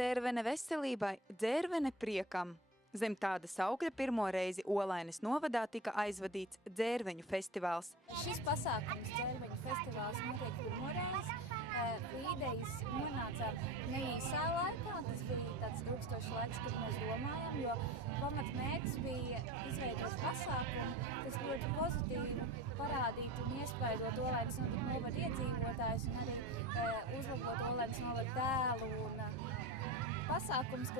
Dzērvene veselībai, dzērvene priekam. Zem tāda saukļa pirmo reizi Olainas novadā tika aizvadīts dzērveņu festivāls. Šis pasākums, dzērveņu festivāls, notiek pirmo reizi. Idejas nonāca neīsā laikā, tas bija tāds ilgstošs laiks, kad mēs domājam, jo pamatmērķis bija izveidot pasākumu, kas ļoti pozitīvi parādītu un iespaidot Olainas novada iedzīvotājus un arī uzlabot Olainas novada tēlu un pasākums,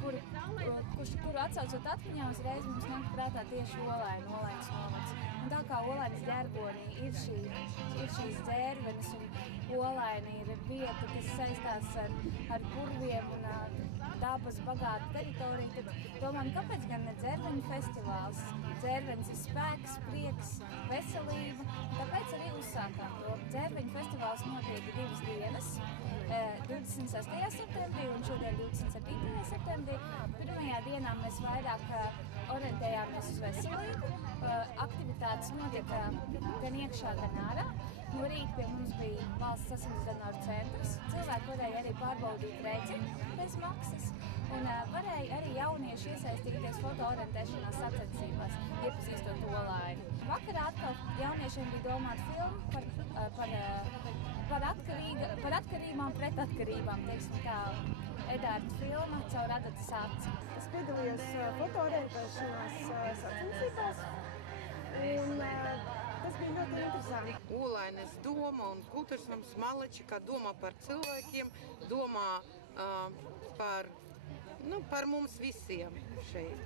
kuru atsaucot atmiņā, uzreiz mums nāk prātā tieši Olainas novads. Un tā kā Olainas ģergonī ir šīs dzērvenes un Olaina ir vieta, kas saistās ar purviem un dabas bagātu teritoriju, tad domājam, kāpēc gan ne dzērveņu festivāls? Dzērvenes ir spēks, prieks, veselība, tāpēc arī uzsākām to. Dzērveņu festivāls notiek 2 dienas, 26. septembrī un šodien 27. septembrī. Pirmajā dienā mēs vairāk orientējāmies uz veselību. Aktivitātes notiek gan iekšā, gan ārā. No rīta pie mums bija valsts asinsdonoru centrs. Cilvēki varēja arī pārbaudīt rēķinu bez maksas. Un varēja arī jaunieši iesaistīties fotoorientēšanās sacensībās, iepazīstot Olainu. Vakarā atkal jauniešiem bija domāta filma par atkarībām pret atkarībām, teiksim tā, Edārta filma Caur adatas aci. Es piedalījos fotoorientēšanās sacensībās, un tas bija ļoti interesanti. Olainas doma un kultūras nams Malačika domā par cilvēkiem, domā par mums visiem šeit.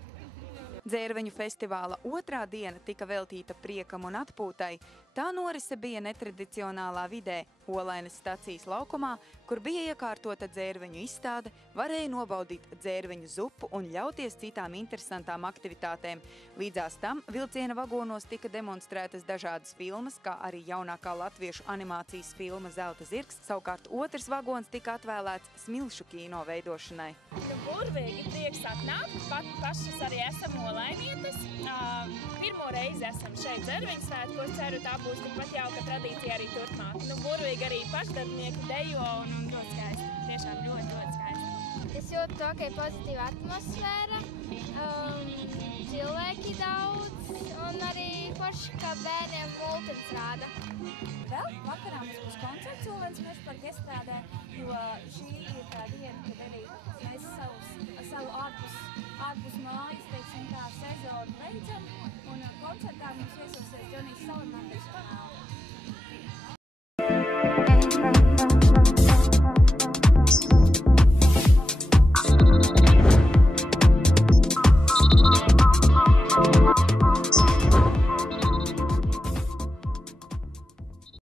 Dzērveņu festivāla otrā diena tika veltīta priekam un atpūtai. Tā norise bija netradicionālā vidē, Olainas stacijas laukumā, kur bija iekārtota dzērveņu izstāde, varēja nobaudīt dzērveņu zupu un ļauties citām interesantām aktivitātēm. Līdzās tam vilciena vagonos tika demonstrētas dažādas filmas, kā arī jaunākā latviešu animācijas filma Zelta zirgs, savukārt otrs vagons tika atvēlēts smilšu kino veidošanai. Burvīgi prieks atnākt, pašas arī esam olainietes. Pirmo reizi esam šeit dzērveņu svētkos, ceru tā būs tikpat jauka tradīcija arī turpmāk. Burvīgi arī pašdarbnieki dejo un ļoti skaisti, tiešām ļoti skaisti. Es jūtu to, ka ir pozitīva atmosfēra, cilvēki daudz un arī forši, kā bērniem multins rāda. Vēl vakarā mums būs koncerts Olainas mežaparka estrādē, jo šī ir tā diena, kad arī mēs savu ārpus mājas, teiksim tā, sezonu beidzam, un koncertā mums viesosies Džonijs Salimākis.